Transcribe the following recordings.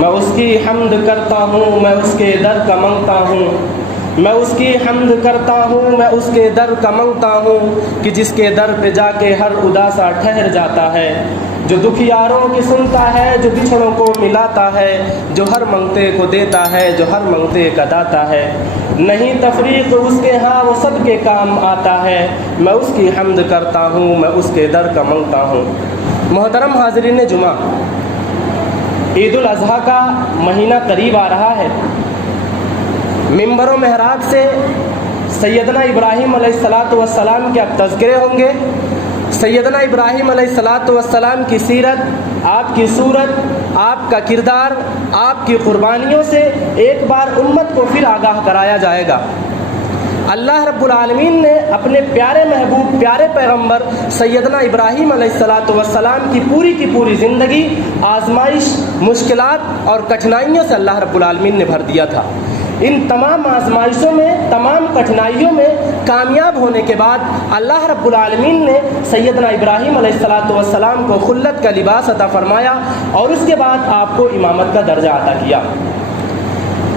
میں اس کی حمد کرتا ہوں، میں اس کے در کا منگتا ہوں، میں اس کی حمد کرتا ہوں، میں اس کے در کا منگتا ہوں کہ جس کے در پہ جا کے ہر اداسا ٹھہر جاتا ہے، جو دکھیاروں کی سنتا ہے، جو بچھڑوں کو ملاتا ہے، جو ہر منگتے کو دیتا ہے، جو ہر منگتے کا داتا ہے، نہیں تفریق اس کے ہاں وہ سب کے کام آتا ہے، میں اس کی حمد کرتا ہوں، میں اس کے در کا منگتا ہوں۔ محترم حاضرین جمعہ، عید الاضحیٰ کا مہینہ قریب آ رہا ہے۔ منبر و محراب سے سیدنا ابراہیم علیہ السلام کے اب تذکرے ہوں گے۔ سیدنا ابراہیم علیہ السلام کی سیرت، آپ کی صورت، آپ کا کردار، آپ کی قربانیوں سے ایک بار امت کو پھر آگاہ کرایا جائے گا۔ اللہ رب العالمین نے اپنے پیارے محبوب، پیارے پیغمبر سیدنا ابراہیم علیہ السلام کی پوری زندگی آزمائش، مشکلات اور کٹھنائیوں سے اللہ رب العالمین نے بھر دیا تھا۔ ان تمام آزمائشوں میں، تمام کٹھنائیوں میں کامیاب ہونے کے بعد اللہ رب العالمین نے سیدنا ابراہیم علیہ السلام کو خلت کا لباس عطا فرمایا اور اس کے بعد آپ کو امامت کا درجہ عطا کیا۔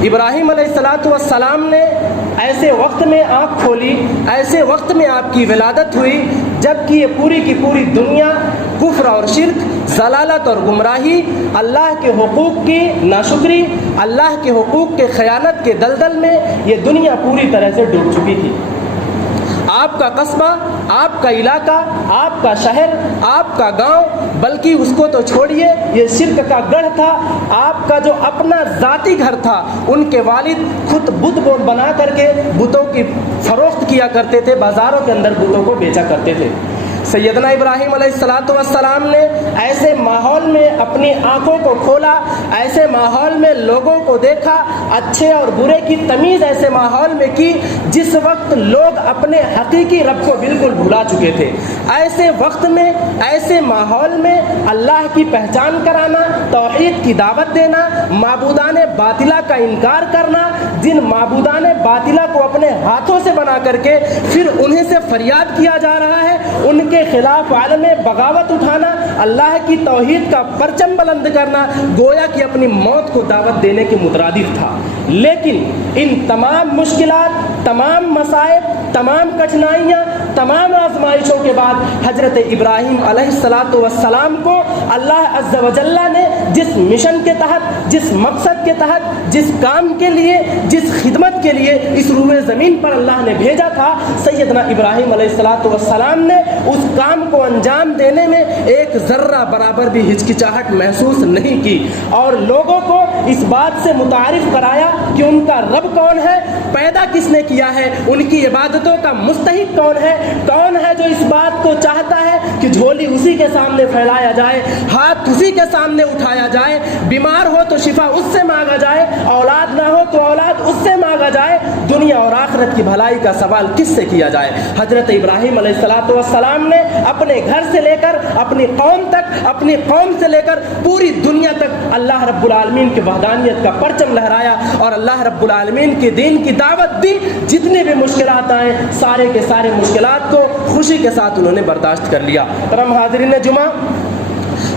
ابراہیم علیہ السلام نے ایسے وقت میں آنکھ کھولی، ایسے وقت میں آپ کی ولادت ہوئی جب کہ یہ پوری کی پوری دنیا کفر اور شرک، ضلالت اور گمراہی، اللہ کے حقوق کی ناشکری، اللہ کے حقوق کے خیانت کے دلدل میں یہ دنیا پوری طرح سے ڈوب چکی تھی۔ آپ کا قصبہ، آپ کا علاقہ، آپ کا شہر، آپ کا گاؤں، بلکہ اس کو تو چھوڑیے، یہ شرک کا گڑھ تھا۔ آپ کا جو اپنا ذاتی گھر تھا، ان کے والد خود بت بنا کر کے بتوں کی فروخت کیا کرتے تھے، بازاروں کے اندر بتوں کو بیچا کرتے تھے۔ سیدنا ابراہیم علیہ السلام نے ایسے ماحول میں اپنی آنکھوں کو کھولا، ایسے ماحول میں لوگوں کو دیکھا، اچھے اور برے کی تمیز ایسے ماحول میں کی جس وقت لوگ اپنے حقیقی رب کو بالکل بھلا چکے تھے۔ ایسے وقت میں، ایسے ماحول میں اللہ کی پہچان کرانا، توحید کی دعوت دینا، معبودان باطلہ کا انکار کرنا، جن معبودان باطلہ کو اپنے ہاتھوں سے بنا کر کے پھر انہیں سے فریاد کیا جا رہا ہے، ان کے خلاف عالم بغاوت اٹھانا، اللہ کی توحید کا پرچم بلند کرنا، گویا کہ اپنی موت کو دعوت دینے کے مترادف تھا۔ لیکن ان تمام مشکلات، تمام مصائب، تمام کٹھنائیاں، تمام آزمائشوں کے بعد حضرت ابراہیم علیہ السلام کو اللہ عز و جل نے جس مشن کے تحت، جس مقصد کے تحت، جس کام کے لیے، جس خدمت کے لیے اس روئے زمین پر اللہ نے بھیجا تھا، سیدنا ابراہیم علیہ السلام نے اس کام کو انجام دینے میں ایک ذرہ برابر بھی ہچکچاہٹ محسوس نہیں کی اور لوگوں کو اس بات سے متعارف کرایا کہ ان کا رب کون ہے، پیدا کس نے کیا ہے، ان کی عبادتوں کا مستحق کون ہے جو اس بات کو چاہتا ہے کہ جھولی اسی کے سامنے پھیلایا جائے، ہاتھ اسی کے سامنے اٹھایا جائے، بیمار ہو تو شفا اس سے مانگا جائے، اولاد نہ ہو تو اولاد اس سے مانگا جائے، دنیا اور آخرت کی بھلائی کا سوال کس سے کیا جائے۔ حضرت ابراہیم علیہ السلام نے اپنے گھر سے لے کر اپنی قوم تک، اپنی قوم سے لے کر پوری دنیا تک اللہ رب العالمین کی وحدانیت کا پرچم لہرایا اور اللہ رب العالمین کے دین کی دعوت دی۔ جتنے بھی مشکلات آئیں، سارے کے سارے مشکلات کو خوشی کے ساتھ انہوں نے برداشت کر لیا۔ کرم حاضرین جمعہ،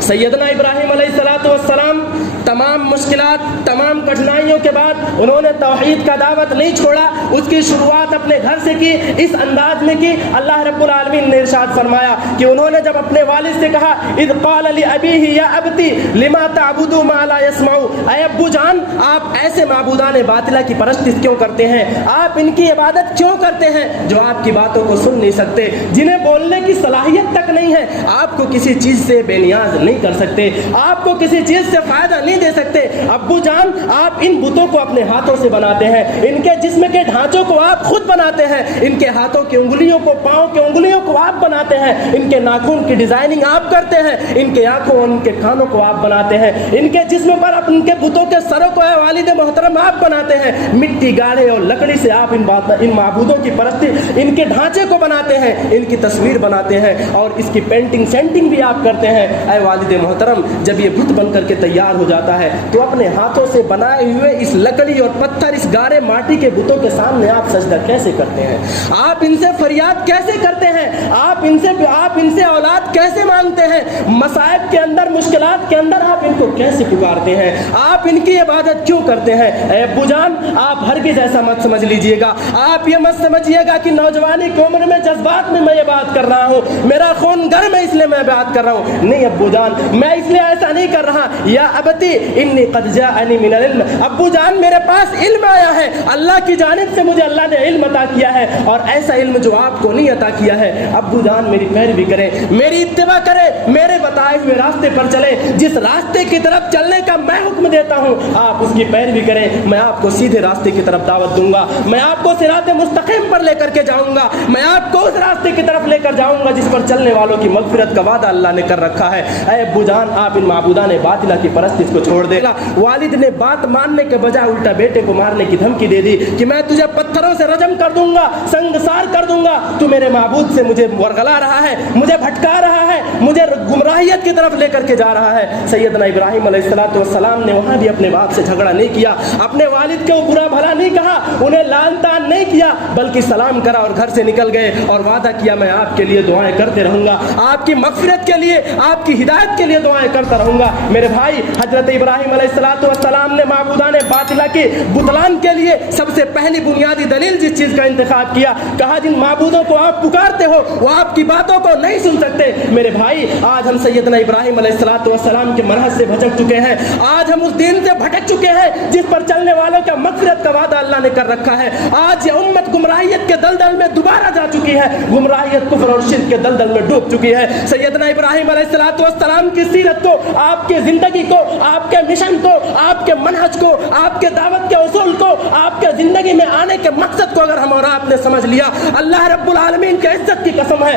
سیدنا ابراہیم علیہ السلام تمام مشکلات، تمام کٹھنائیوں کے بعد انہوں نے توحید کا دعوت نہیں چھوڑا، اس کی شروعات اپنے گھر سے کی، اس انداز میں کی۔ اللہ رب العالمین نے ارشاد فرمایا کہ انہوں نے جب اپنے والد سے کہا، اذ قال لأبیہ یا ابتی لما تعبد ما لا يسمع، اے ابو جان آپ ایسے معبودان باطلہ کی پرستش کیوں کرتے ہیں، آپ ان کی عبادت کیوں کرتے ہیں جو آپ کی باتوں کو سن نہیں سکتے، جنہیں بولنے کی صلاحیت تک نہیں ہے، آپ کو کسی چیز سے بے نیاز نہیں کر سکتے، آپ کو کسی چیز سے فائدہ نہیں دے سکتے۔ ابو جان آپ ان بتوں کو اپنے ہاتھوں سے بناتے ہیں، ان کے جسم کے ڈھانچوں کو آپ خود بناتے ہیں، ان کے ہاتھوں کی انگلیوں کو، پاؤں کی انگلیوں کو آپ بناتے ہیں، ان کے ناخن کی ڈیزائننگ آپ کرتے ہیں، ان کے آنکھوں اور ان کے کانوں کو آپ بناتے ہیں، ان کے جسم پر ان کے بتوں کے سروں کو والد محترم آپ بناتے ہیں، مٹی گاڑے اور لکڑی سے آپ ان معبودوں کی پرستی، ان کے ڈھانچے کو بناتے ہیں، ان کی تصویر بناتے ہیں اور اس کی پینٹنگ سینٹنگ بھی آپ کرتے ہیں۔ اے والد محترم، جب یہ بت بن کر کے تیار ہو جاتا ہے تو اپنے ہاتھوں سے بنائے ہوئے اس لکڑی اور پتھر، اس گارے ماٹی کے بتوں کے سامنے آپ سجدہ کیسے کرتے ہیں، آپ ان سے فریاد کیسے کرتے ہیں، آپ ان سے اولاد कैसे मांगते हैं, मसाइब के अंदर, मुश्किलात के अंदर आप इनको कैसे पुकारते हैं, आप इनकी इबादत क्यों करते हैं। ऐ अब्बू जान, आप हरगिज़ ऐसा मत समझ लीजिएगा, आप ये मत समझिएगा कि नौजवानी की उम्र में जज्बात में मैं ये बात कर रहा हूँ, मेरा खून गर्म है इसलिए मैं बात कर रहा हूँ। नहीं अब्बू जान, मैं इसलिए ऐसा नहीं कर रहा। या अबती इन्नी क़द जाअनी मिनल इल्म, अब्बू जान मेरे पास इल्म आया है, अल्लाह की जानिब से मुझे अल्लाह ने इल्म अता किया है, और ऐसा इल्म जो आपको नहीं अता किया है। अब्बू जान मेरी पैरवी करें, मेरी इत्तिबा करें, मेरे बताए हुए रास्ते पर चले, जिस रास्ते की तरफ चलने का मैं हुक्म देता हूँ आप उसकी पैरवी करें। मैं आपको सीधे रास्ते की तरफ दावत दूंगा, मैं आपको सिराते मुस्तकीम पर लेकर के जाऊंगा, मैं आपको उस रास्ते की तरफ लेकर जाऊंगा जिस पर चलने वालों की मगफिरत का वादा अल्लाह ने कर रखा है। ऐ अब्बू जान, आप इन माबूदान बातिला की परस्तिश को छोड़ देगा। वालिद ने बात मानने के बजाय उल्टा बेटे को मारने की धमकी दे दी कि मैं तुझे पत्थरों से रजम कर दूंगा, संगसार कर दूंगा, तू मेरे माबूद से मुझे वरगला रहा है, मुझे भटका रहा है, मुझे गुमराहियत की तरफ लेकर के जा रहा है। सैयदना इब्राहिम अलैहिस्सलाम ने वहां भी अपने बाप से झगड़ा नहीं किया, अपने वालिद को बुरा भला नहीं कहा, उन्हें लान तान नहीं किया, बल्कि सलाम करा और घर से निकल गए और वादा किया मैं आपके लिए दुआएं करते रहूंगा, आपकी मगफिरत के लिए, आपकी हिदायत के लिए दुआएं करता रहूंगा। मेरे भाई, हजरत इब्राहिम अलैहिस्सलाम ने माबूदाने बातिला के बुतलान के लिए सबसे पहली बुनियादी दलील जिस चीज का इंतखाब किया, कहा जिन माबूदों को आप पुकारते हो वो आपकी बातों को नहीं सुन सकते। मेरे भाई, आज हम सैयदना इब्राहिम अलैहिस्सलाम के मनहज से भटक चुके हैं, आज हम उस दीन से भटक चुके हैं जिस पर चलने वालों का मगफिरत का वादा अल्लाह ने कर रखा है। आज ये उम्मत गुमराहियत के दलदल में दोबारा जा चुकी है, गुमराहियत, कुफ्र और शिर्क के दलदल में डूब चुकी है। सैयदना इब्राहिम अलैहिस्सलाम की सीरत को, आपके जिंदगी को, आपके मिशन को, आपके मनहज को, आपके दावत के उसूल को, आपके जिंदगी में आने के मकसद को अगर हम और आपने समझ लिया, अल्लाह रब्बुल आलमीन के इज्जत की कसम है,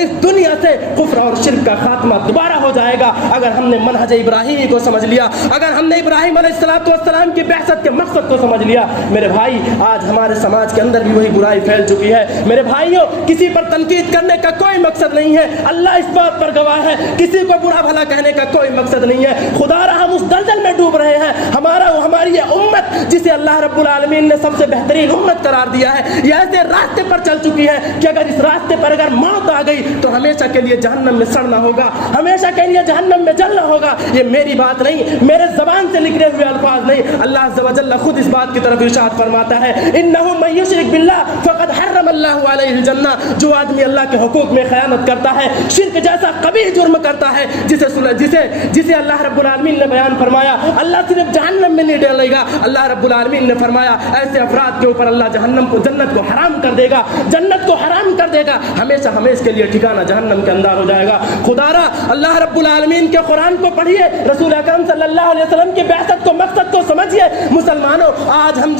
इस दुनिया से कुफ्र और शिर्क का खात्मा दोबारा हो जाएगा अगर हमने मनहज इब्राहिमी को समझ लिया, अगर हमने इब्राहिम अलैहिस्सलाम की बिअसत के मकसद को समझ लिया। मेरे भाई, आज हमारे समाज के अंदर भी वही बुराई फैल चुकी है। मेरे भाइयों, किसी पर तनकीद करने का कोई मकसद नहीं है, अल्लाह इस बात पर गवाह है, किसी को बुरा भला कहने का कोई मकसद नहीं है। खुदारा हम उस दलदल में डूब रहे हैं, हमारी ये उम्मत जिसे अल्लाह रब्बुल आलमीन ने सबसे बेहतरीन उम्मत करार दिया है, ये ऐसे रास्ते पर चल चुकी है कि अगर इस रास्ते पर अगर मौत आ गई तो हमेशा के लिए जहन्नम में सड़ना होगा, हमेशा के लिए जहन्नम में जलना होगा। ये मेरी बात नहीं, मेरे ज़बान से निकले हुए अल्फाज नहीं, अल्लाह अज़्ज़ व जल्ल खुद इस बात की तरफ इरशाद फरमाता है, इन्नहु मन युशरिक बिल्लाह फ़क़द हर्रमल्लाहु अलैहिल जन्नह। जो आदमी अल्लाह के हुकूक में खयानत करता है, शिर्क जैसा कबीह जुर्म करता है, जिसे अल्लाह रब्बुल आलमीन ने बयान फरमाया, अल्लाह सिर्फ जहन्नम में नहीं डालेगा, अल्लाह रब्बुल आलमीन ने फरमाया ऐसे अफराद के ऊपर अल्लाह जन्नत को हराम कर देगा, जन्नत को हराम कर देगा, हमेशा हमेशा के लिए ठिकाना जहन्नम के अंदर हो जाएगा। खुदारा अल्लाह रब्बुल आलमीन के कुरान को पढ़िए, रसूल अकरम सल्लल्लाहु अलैहि वसल्लम की बिअसत को, मकसद को समझिए। मुसलमानों, आज हम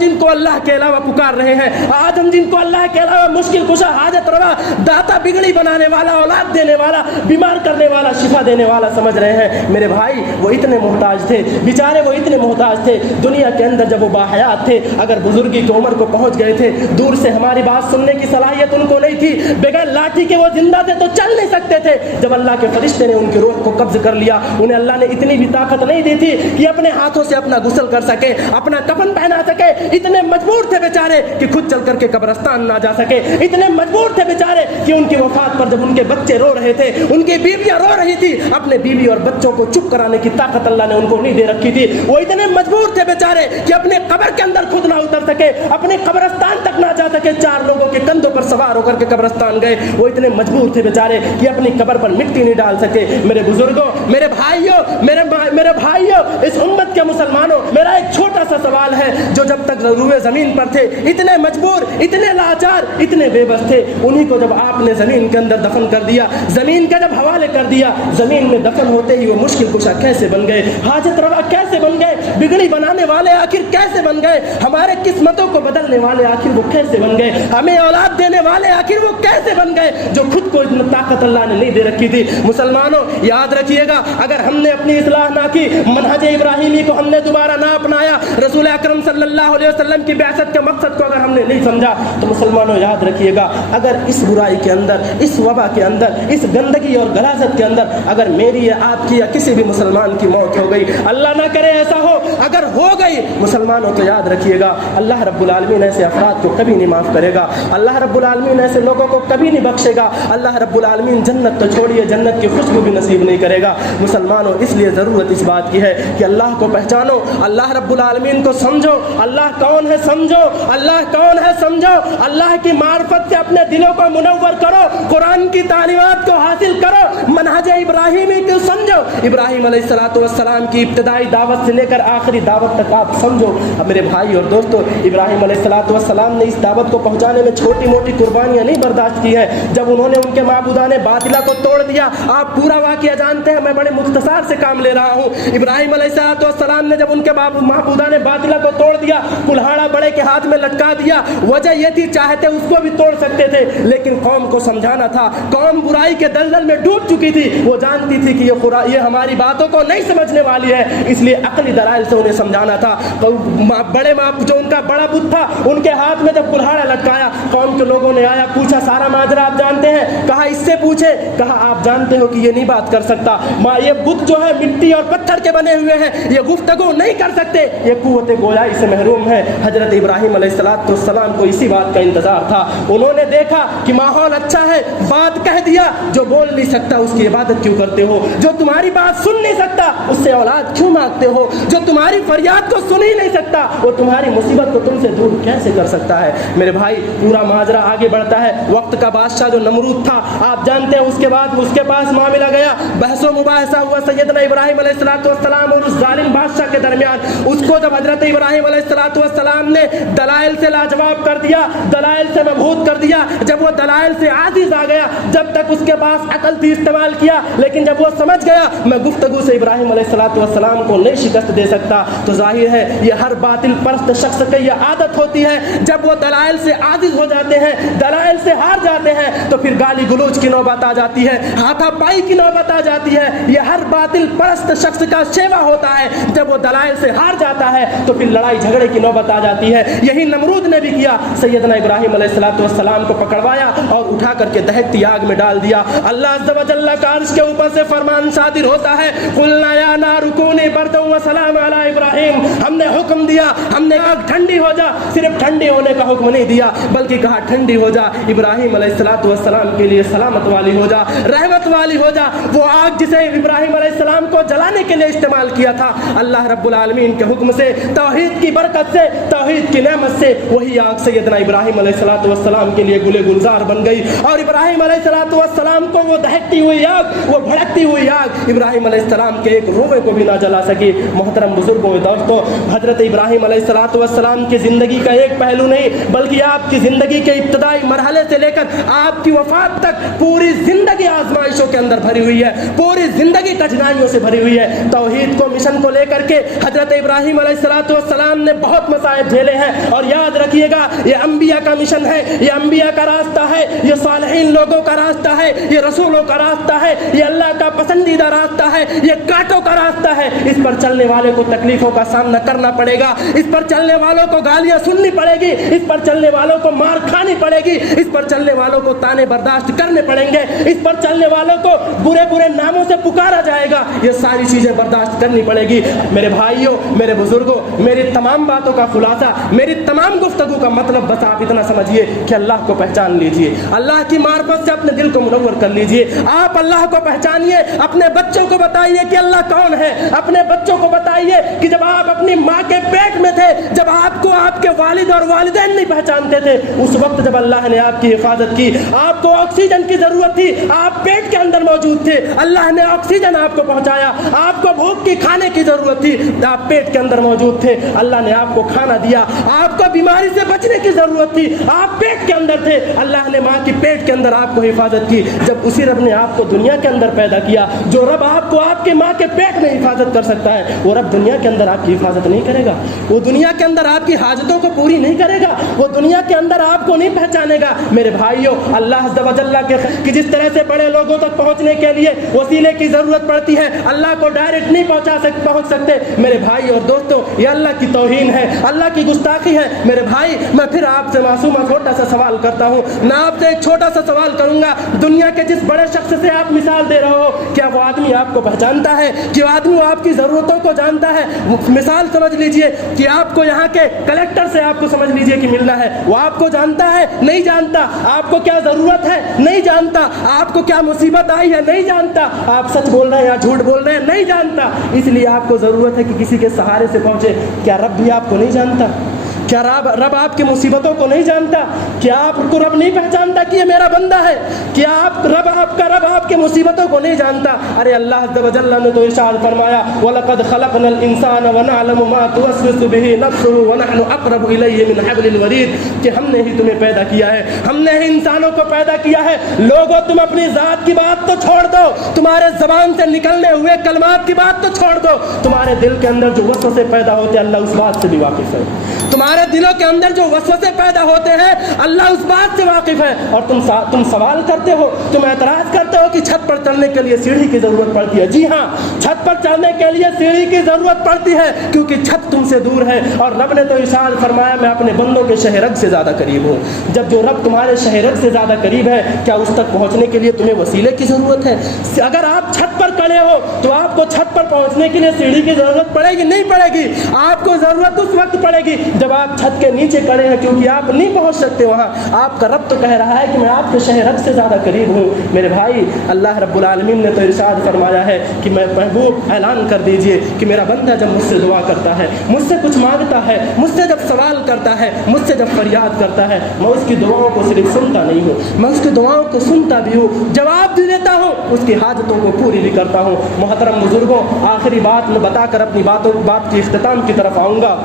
जिनको अल्लाह के अलावा पुकार रहे हैं, आज हम जिनको अल्लाह के अलावा मुश्किल कुशा, हाजत रवा, दाता बिगड़ी बनाने वाला, औलाद देने वाला, बीमार करने वाला, शिफा देने वाला समझ रहे हैं, मेरे भाई वो इतने मोहताज थे, बेचारे वो इतने मोहताज थे दुनिया के अंदर जब वो बाहयात थे, अगर बुजुर्गी की उम्र को पहुंच गए थे, दूर से हमारी बात सुनने की सलाहियत उनको नहीं थी, बगैर लाठी के वो जिंदा थे तो चल नहीं सकते थे। जब अल्लाह के फरिश्ते ने उनकी रूह को कब्ज कर लिया, उन्हें अल्लाह ने इतनी भी ताकत नहीं दी थी कि अपने हाथों से अपना गुस्ल कर सके, अपना कफन पहना सके, इतने मजबूर थे बेचारे कि खुद चल करके कब्रिस्तान ना जा सके, इतने मजबूर थे बेचारे कि उनकी वफात पर जब उनके बच्चे रो रहे थे, उनकी बीवियां रो रही थी, अपने बीवी और बच्चों को चुप कराने की ताकत अल्लाह ने उनको नहीं दे रखी थी। वो इतने मजबूर थे बेचारे कि अपने कब्र के अंदर खुद ना उतर सके, अपने कब्रिस्तान तक ना जा सके, 4 लोगों के कंधों पर सवार होकर के कब्रिस्तान गए। वो इतने मजबूर थे बेचारे कि अपनी कब्र पर मिट्टी नहीं डाल सके। मेरे बुजुर्गों, मेरे भाइयों, इस उम्मत के मुसलमानों, मेरा एक छोटा सा सवाल है, जो जब तक रूए जमीन पर थे इतने मजबूर, इतने लाचार, इतने बेबस थे, उन्हीं को जब आपने जमीन के अंदर दफन कर दिया, जमीन के जब हवाले कर दिया, जमीन में दफन होते ही वो मुश्किल कुशा कैसे बन गए, हाजत रवा कैसे बन गए, बिगड़ी बनाने वाले आखिर कैसे बन गए, हमारे किस्मतों को बदलने वाले आखिर वो कैसे बन गए, हमें औलाद देने वाले आखिर वो कैसे बन गए, जो खुद को इतनी ताकत अल्लाह ने नहीं दे रखी थी। मुसलमानों, याद रखिएगा, अगर हमने अपनी इस्लाह ना की, मनहज इब्राहिमी को हमने दोबारा ना अपनाया, रसूल अकरम सल्लल्लाहु अलैहि वसल्लम की बिअसत के मकसद को अगर हमने नहीं समझा, तो मुसलमानों याद रखिएगा, अगर इस बुराई के अंदर, इस वबा के अंदर, इस गंदगी और गलाजत के अंदर अगर मेरी या आपकी या किसी भी मुसलमान की मौत हो गई, अल्लाह ना करे ऐसा हो, अगर हो गई मुसलमानों, तो याद रखिएगा अल्लाह रब्बुल आलमीन ऐसे अफराद को कभी नहीं माफ़ करेगा, अल्लाह रब्बुल आलमीन ऐसे लोगों को कभी नहीं बख्शेगा, अल्लाह रब्बुल आलमीन जन्नत तो छोड़िए जन्नत की खुशबू भी नसीब नहीं करेगा। मुसलमानों, इसलिए ज़रूरत इस बात की है कि अल्लाह को पहचानो, अल्लाह रब्बुल आलमीन को समझो, अल्लाह कौन है समझो, अल्लाह कौन है समझो, अल्लाह की मार्फत से अपने दिलों को मुनव्वर करो, कुरान की तालीमात को हासिल करो, मनहज इब्राहिमी को समझो, इब्राहिम अलैहिस्सलातु वस्सलाम की इब्तिदाई दावत से लेकर आखिरी दावत तक आप समझो। अब मेरे भाई और दोस्तों, इब्राहिम अलैहिस्सलातु वस्सलाम ने इस दावत को पहुंचाने में छोटी मोटी कुर्बानियां नहीं बर्दाश्त की है। जब उन्होंने उनके माबूदाने बातिला को तोड़ दिया, आप पूरा वाक़या जानते हैं, मैं बड़े मुख्तसार से काम ले रहा हूँ। इब्राहिम अलैहिस्सलातु वस्सलाम ने जब उनके माबूदाने बातिला को तोड़ दिया, कुल्हाड़ा बड़े के हाथ में लटका दिया, वजह यह थी चाहते उसको भी तोड़ सकते थे, लेकिन कौम को समझाना था, कौम बुराई के दलदल में डूब चुकी थी, वो जानती थी कि ये हमारी बातों को नहीं समझने वाली है, इसलिए अक्ली दलाइल से उन्हें समझाना था। बड़े जो उनका बड़ा बुत था, उनके हाथ में जब कुल्हाड़ा लटकाया, कौम के लोगों ने आया, पूछा सारा माजरा आप जानते हैं? कहा इससे पूछे, कहा आप जानते हो कि ये नहीं बात कर सकता, ये बुत जो है मिट्टी और पत्थर के बने हुए हैं, ये गुफ्तगू नहीं कर सकते, ये कुव्वत गोयाई से महरूम है। हजरत इब्राहिम अलैहिस्सलातु वस्सलाम को इसी बात का इंतजार था। उन्होंने देखा कि माहौल अच्छा है, बात कह दिया, जो बोल नहीं सकता उसकी इबादत क्यों करते हो, जो तुम्हारी बात सुन नहीं सकता उससे औलाद क्यों मांगते हो, जो तुम्हारी फरियाद को सुन ही नहीं सकता वो तुम्हारी मुसीबत को तुमसे दूर कैसे कर सकता है। मेरे भाई, पूरा माजरा आगे बढ़ता है। वक्त का बादशाह जो नमरूद था, आप जानते हैं, उसके बाद उसके पास मामला गया, बहसो मुबाहसा हुआ सैयदना इब्राहिम अलैहिस्सलातु वस्सलाम और उस जालिम बादशाह के दरमियान। उसको जब हजरत इब्राहिम अलैहिस्सलातु वस्सलाम ने दलाइल से लाजवाब कर दिया, दलाइल से मबहूत कर दिया, जब वो दलाइल से आजिज आ गया, जब तक उसके पास अकल थी इस्तेमाल किया, लेकिन जब वो समझ गया मैं गुफ्तगू से इब्राहिम अलैहिस्सलातु वस्सलाम को नहीं शिकस्त दे सकता, तो जाहिर है ये हर बातिल परस्त शख्स की ये आदत होती है, जब वो दलाइल से आजिज हो जाते हैं, दलाइल से हार जाते हैं, तो फिर गाली गलौज की नौबत आ जाती है, हाथापाई की नौबत आ जाती है। ये हर बातिल परस्त शख्स का शेवा होता है, जब वो दलाइल से हार जाता है तो फिर लड़ाई झगड़े की नौबत आ जाती है। यही नमरूद ने भी किया, सैयदना इब्राहिम अलैहिस्सलातु वस्सलाम को पकड़वाया और उठा करके दहकती आग में डाल दिया। अल्लाह अज़्ज़ व जल्ल का अर्श के ऊपर से फरमान सादिर होता है, कुलना या नारु कूनी बर्दन व सलाम अला इब्राहिम, हमने हुक्म दिया, हमने कहा ठंडी हो जा, सिर्फ ठंडी होने का हुक्म नहीं दिया, बल्कि कहा ठंडी हो जा, इब्राहिम अलैहिस्सलातु वस्सलाम के लिए सलामत वाली हो जा, रहमत वाली हो जा। वो आग जिसे इब्राहिम अलैहिस्सलाम को जलाने के लिए इस्तेमाल किया था, अल्लाह रब्बुल आलमीन के हुक्म से, तौहीद की बरकत से, तौहीद की नेमत से, वही आग सैयदना इब्राहिम अलैहिस्सलातु वस्सलाम के लिए गुले गुलजार बन गई। और इब्राहिम अलैहिस्सलातु वस्सलाम को वो दहकती हुई आग, वो भड़कती हुई आग इब्राहिम अलैहिस्सलाम के एक रोए को भी ना जला सकी। मोहतरम बुजुर्गों दोस्तों, हजरत इब्राहिम अलैहिस्सलातु वस्सलाम की जिंदगी का एक पहलू नहीं, बल्कि आपकी जिंदगी के इब्तदाई मरहले से लेकर आपकी वफात तक पूरी जिंदगी आजमाइशों के अंदर भरी हुई है, पूरी जिंदगी कठिनाइयों से भरी हुई है। तौहीद को मिशन को लेकर के हजरत इब्राहिम अलैहिस्सलातु वस्सलाम ने बहुत मसाइब झेले हैं। और याद रखिएगा, ये अंबिया का मिशन है, ये अंबिया का रास्ता है, ये सालिहीन लोगों का रास्ता है, ये रसूलों का रास्ता है, ये अल्लाह का पसंदीदा रास्ता है, ये कांटों का रास्ता है। इस पर चलने वाले को तकलीफों का सामना करना पड़ेगा, इस पर चलने वालों को गालियां सुननी पड़ेगी, इस पर चलने वालों को मार खानी पड़ेगी, इस पर चलने वालों को ताने बर्दाश्त करने पड़ेंगे, इस पर चलने वालों को बुरे बुरे नामों से पुकारा जाएगा, ये सारी चीजें बर्दाश्त करनी पड़ेगी। मेरे भाइयों, मेरे बुजुर्गों, मेरी तमाम बातों का खुलासा, मेरी तमाम गुफ्तगू का मतलब बस आप इतना समझिए कि अल्लाह को पहचान लीजिए, अल्लाह की मार्फत से अपने दिल को मुनव्वर कर लीजिए। आप अल्लाह को पहचानिए, अपने बच्चों को बताइए कि अल्लाह कौन है, अपने बच्चों को बताइए कि जब आप अपनी माँ के पेट में थे, जब आपको आपके वालिद और वालिदैन नहीं पहचानते थे, उस वक्त जब अल्लाह ने आपकी हिफाजत की, आपको ऑक्सीजन की जरूरत थी, आप पेट के अंदर मौजूद थे, अल्लाह ने ऑक्सीजन आपको पहुंचाया, आपको भूख की खाने की जरूरत थी, आप पेट के अंदर मौजूद थे, अल्लाह ने आपको खाना दिया, आपको बीमारी से बचने की जरूरत थी, आप पेट के अंदर थे, अल्लाह ने माँ की पेट के अंदर आपको हिफाजत की। जब उसी रब ने आपको दुनिया के अंदर पैदा किया, जो रब आपको आपके माँ के पेट में हिफाजत कर सकता है, वो रब दुनिया के अंदर आपकी हिफाजत नहीं करेगा, वो दुनिया के अंदर आपकी हाजतों को पूरी नहीं करेगा, वो दुनिया के अंदर आपको नहीं पहचानेगा। मेरे भाइयों, अल्लाह अज़्ज़ व जल्ल के कि जिस तरह से बड़े लोगों तक पहुंचने के लिए वसीले की जरूरत पड़ती है, अल्लाह को डायरेक्ट बेनिफिट नहीं पहुंच सकते। मेरे भाई और दोस्तों, ये अल्लाह की तौहीन है, अल्लाह की गुस्ताखी है। मेरे भाई, मैं फिर आपसे मासूमा छोटा सा सवाल करता हूँ। मैं आपसे एक छोटा सा सवाल करूंगा। दुनिया के जिस बड़े शख्स से आप मिसाल दे रहे हो, क्या वो आदमी आपको पहचानता है? कि वो आदमी आपकी ज़रूरतों को जानता है? मिसाल समझ लीजिए कि आपको यहाँ के कलेक्टर से आपको समझ लीजिए कि मिलना है, वो आपको जानता है? नहीं जानता। आपको क्या ज़रूरत है? नहीं जानता। आपको क्या मुसीबत आई है? नहीं जानता। आप सच बोल रहे हैं या झूठ बोल रहे हैं? नहीं जानता। इसलिए आपको ज़रूरत है कि किसी के सहारे से पहुँचे। क्या रब भी आपको नहीं जानता? क्या रब आपकी मुसीबतों को नहीं जानता? क्या आपको रब नहीं पहचानता कि ये मेरा बंदा है? क्या रब आपके मुसीबतों को नहीं जानता? अरे अल्लाह अज़्ज़ व जल्ल ने तो इरशाद फरमाया, वलक़द खलक़नल इंसान व नअलमु मा तुवस्विसु बिही नफ्सुहु व नहनु अक़रबु इलैहि मिन हब्लिल वरीद, कि हमने ही तुम्हें पैदा किया है, हमने ही इंसानों को पैदा किया है। लोगों, तुम अपनी ज़ात की बात तो छोड़ दो, तुम्हारे ज़बान से निकलने हुए कलमात की बात तो छोड़ दो। तुम्हारे दिल के अंदर जो वसवसे पैदा होते हैं, अल्लाह उस बात से भी वाकिफ़ है। तुम्हारे दिलों के अंदर जो वसवसे पैदा होते हैं, अल्लाह उस बात से वाकिफ है। और तुम सवाल करते हो, तुम एतराज करते हो कि छत पर चढ़ने के लिए सीढ़ी की जरूरत पड़ती है। जी हाँ, छत पर चढ़ने के लिए सीढ़ी की जरूरत पड़ती है, क्योंकि छत तुमसे दूर है। और रब ने तो इरशाद फरमाया, मैं अपने बंदों के शहरग से ज्यादा करीब हूँ। जब जो रब तुम्हारे शहरग से ज्यादा करीब है, क्या उस तक पहुंचने के लिए तुम्हें वसीले की जरूरत है? अगर आप छत पर खड़े हो तो आपको छत पर पहुंचने के लिए सीढ़ी की जरूरत पड़ेगी? नहीं पड़ेगी। आपको जरूरत उस वक्त पड़ेगी जब आप छत के नीचे खड़े हैं, क्योंकि आप नहीं पहुंच सकते वहां। आपका रब तो कह रहा है कि मैं आपके शहरग से ज्यादा करीब हूं। मेरे भाई, अल्लाह रब्बुल आलमीन ने तो इरशाद फरमाया है कि मैं महबूब ऐलान कर दीजिए कि मेरा बंदा जब मुझसे दुआ करता है, मुझसे कुछ मांगता है, मुझसे जब सवाल करता है, मुझसे जब फरियाद करता है, मैं उसकी दुआओं को सिर्फ सुनता नहीं हूँ, मैं उसकी दुआओं को सुनता भी हूँ, जवाब भी देता हूँ, उसकी हाजतों को पूरी भी करता हूँ। मोहतरम बुजुर्गों, आखिरी बात में बताकर अपनी बात की इख्तिताम की तरफ आऊँगा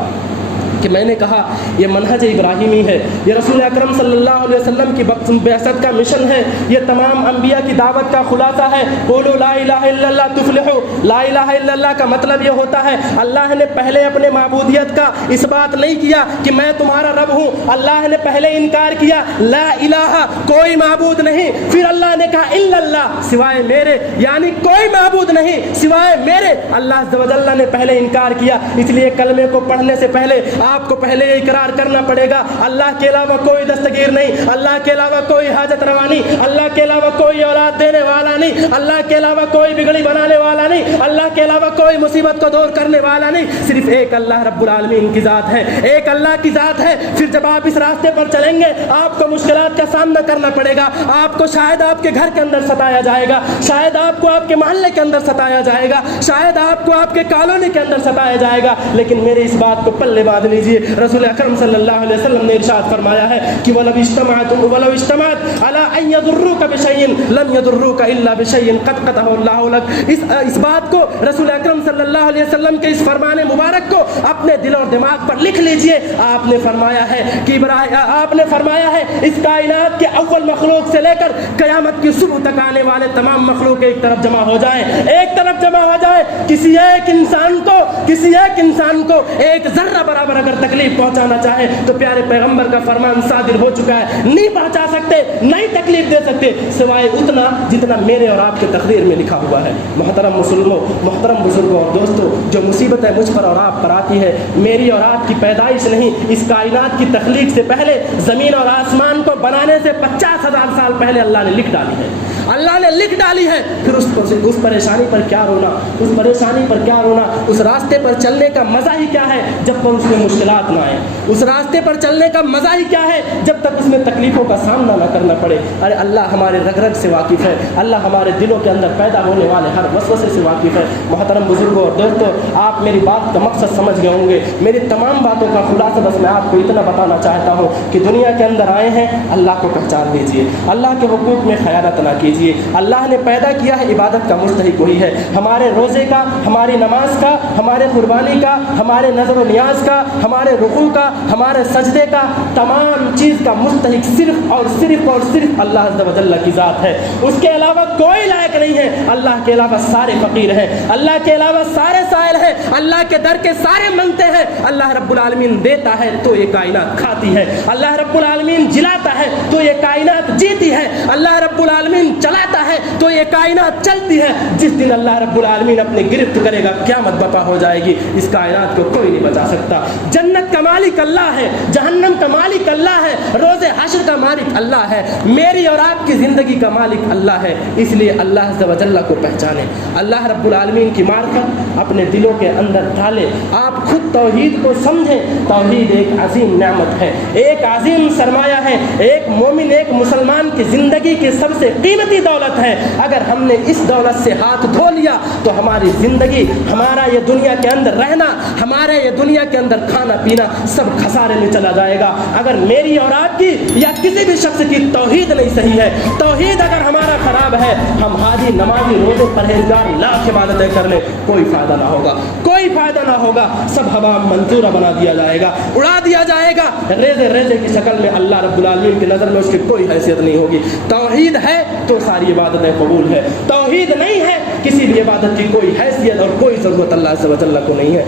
कि मैंने कहा ये मनहज इब्राहिमी है, ये रसूल अकरम सल्लल्लाहु अलैहि वसल्लम की बेअसत का मिशन है, ये तमाम अंबिया की दावत का खुलासा है। बोलो ला इलाहा इल्लल्लाह तुफ्लिहू। ला इलाहा इल्लल्लाह का मतलब ये होता है, अल्लाह ने पहले अपने माबूदियत का इस बात नहीं किया कि मैं तुम्हारा रब हूँ। अल्लाह ने पहले इनकार किया, ला इलाहा, कोई माबूद नहीं। फिर अल्लाह ने कहा इल्लल्लाह, सिवाय मेरे, यानी कोई माबूद नहीं सिवाय मेरे। अल्लाह अज़्ज़ व जल्ल ने पहले इनकार किया। इसलिए कलमे को पढ़ने से पहले आपको पहले इकरार करना पड़ेगा, अल्लाह के अलावा कोई दस्तगीर नहीं, अल्लाह के अलावा कोई हाजत रवा नहीं, अल्लाह के अलावा कोई औलाद देने वाला नहीं, अल्लाह के अलावा कोई बिगड़ी बनाने वाला नहीं, अल्लाह के अलावा कोई मुसीबत को दूर करने वाला नहीं। सिर्फ एक अल्लाह रब्बुल आलमीन की ज़ात है, एक अल्लाह की ज़ात है। फिर जब आप इस रास्ते पर चलेंगे, आपको मुश्किलात का सामना करना पड़ेगा। आपको शायद आपके घर के अंदर सताया जाएगा, शायद आपको आपके मोहल्ले के अंदर सताया जाएगा, शायद आपको आपके कॉलोनी के अंदर सताया जाएगा, लेकिन मेरी इस बात को पल्ले बांध लीजिए। रसूल अकरम सल्लल्लाहु अलैहि वसल्लम ने इरशाद फरमाया है कि वलौ इज्तमअत अला अन यदुर्रुका बिशैइन लम यदुर्रुका इल्ला बिशैइन क़द क़तअहु अल्लाहु लक। इस बात को, रसूल अकरम सल्लल्लाहु अलैहि वसल्लम के इस फरमाने मुबारक को अपने दिल और दिमाग पर लिख लीजिए। आपने फरमाया है कि आपने फरमाया है इस कायनात के अव्वल मखलूक से लेकर क़यामत की सुबह तक आने वाले तमाम मखलूक एक तरफ जमा हो जाए, एक तरफ जमा हो जाए। किसी एक इंसान को एक जर्रा बराबर अगर तकलीफ पहुंचाना चाहे तो प्यारे पैगंबर का फरमान सादिर हो चुका है, नहीं पहुंचा सकते, नहीं तकलीफ दे सकते, सिवाय उतना जितना मेरे और आपके तकदीर में लिखा हुआ है। मोहतरम मुसलमानों, मोहतरम बुजुर्गों और दोस्तों, जो मुसीबतें मुझ पर और आप पर आती है, मेरी और आपकी पैदाइश नहीं, इस कायनात की तख्लीक से पहले, ज़मीन और आसमान को बनाने से 50,000 साल पहले अल्लाह ने लिख डाली है, अल्लाह ने लिख डाली है। फिर उस परेशानी पर क्या रोना, उस परेशानी पर क्या रोना, उस रास्ते पर चलने का मज़ा ही क्या है जब पर उसमें मुश्किलात ना आए, उस रास्ते पर चलने का मज़ा ही क्या है जब तक उसमें तकलीफ़ों का सामना ना करना पड़े। अरे अल्लाह हमारे रग रग से वाकिफ़ है, अल्लाह हमारे दिलों के अंदर पैदा होने वाले हर वसवसे से वाकिफ़ है। मोहतरम बुजुर्गों और दोस्तों, आप मेरी बात का मकसद समझ गए होंगे। मेरी तमाम बातों का खुलासा बस मैं आपको इतना बताना चाहता हूँ कि दुनिया के अंदर आए हैं, अल्लाह को पहचान लीजिए, अल्लाह के हुकूक में खयानत ना कीजिए। अल्लाह ने पैदा किया है, इबादत का मुस्तहिक वही है। हमारे रोज़े का, हमारी नमाज का, हमारे कुर्बानी का, हमारे नज़र व नियाज का, ہمارے رکوع کا، ہمارے سجدے کا، تمام چیز کا مستحق صرف اور صرف اللہ عز و جل کی ذات ہے۔ اس کے علاوہ کوئی لائق نہیں ہے۔ اللہ کے علاوہ سارے فقیر ہیں، اللہ کے علاوہ سارے سائل ہیں، اللہ کے در کے سارے منگتے ہیں۔ اللہ رب العالمین دیتا ہے تو یہ کائنات کھاتی ہے، اللہ رب العالمین جلاتا ہے تو یہ کائنات جیتی ہے، اللہ رب العالمین چلاتا ہے تو یہ کائنات چلتی ہے۔ جس دن اللہ رب العالمین اپنی گرفت کرے گا، قیامت برپا ہو جائے گی، اس کائنات کو کوئی نہیں بچا سکتا۔ جنت کا مالک اللہ ہے، جہنم کا مالک اللہ ہے، روز حشر کا مالک اللہ ہے، میری اور آپ کی زندگی کا مالک اللہ ہے۔ اس لیے اللہ عز و جل کو پہچانے، اللہ رب العالمین کی معرفت اپنے دلوں کے اندر ڈالے۔ آپ خود توحید کو سمجھیں، توحید ایک عظیم نعمت ہے، ایک عظیم سرمایہ ہے، ایک مومن، ایک مسلمان کی زندگی کی سب سے قیمتی دولت ہے۔ اگر ہم نے اس دولت سے ہاتھ دھو لیا تو ہماری زندگی، ہمارا یہ دنیا کے اندر رہنا، ہمارے یہ دنیا کے اندر کھانا پینا سب خسارے میں چلا جائے گا۔ اگر میری اور آپ کی یا کسی بھی شخص کی توحید نہیں صحیح ہے، توحید اگر ہمارا خراب ہے، ہم حاجی، نمازی، روزے، پرہیزگار، لاکھ عبادتیں کر لیں، کوئی فائدہ نہ ہوگا، کوئی فائدہ نہ ہوگا، سب ہوا منظورہ بنا دیا جائے گا، اڑا دیا جائے گا، ریزے کی شکل میں اللہ رب العالمین کی نظر میں اس کی کوئی حیثیت نہیں ہوگی۔ توحید ہے تو ساری عبادتیں قبول ہے، توحید نہیں ہے، کسی بھی عبادت کی کوئی حیثیت اور کوئی ضرورت اللہ عز و جل کو نہیں ہے۔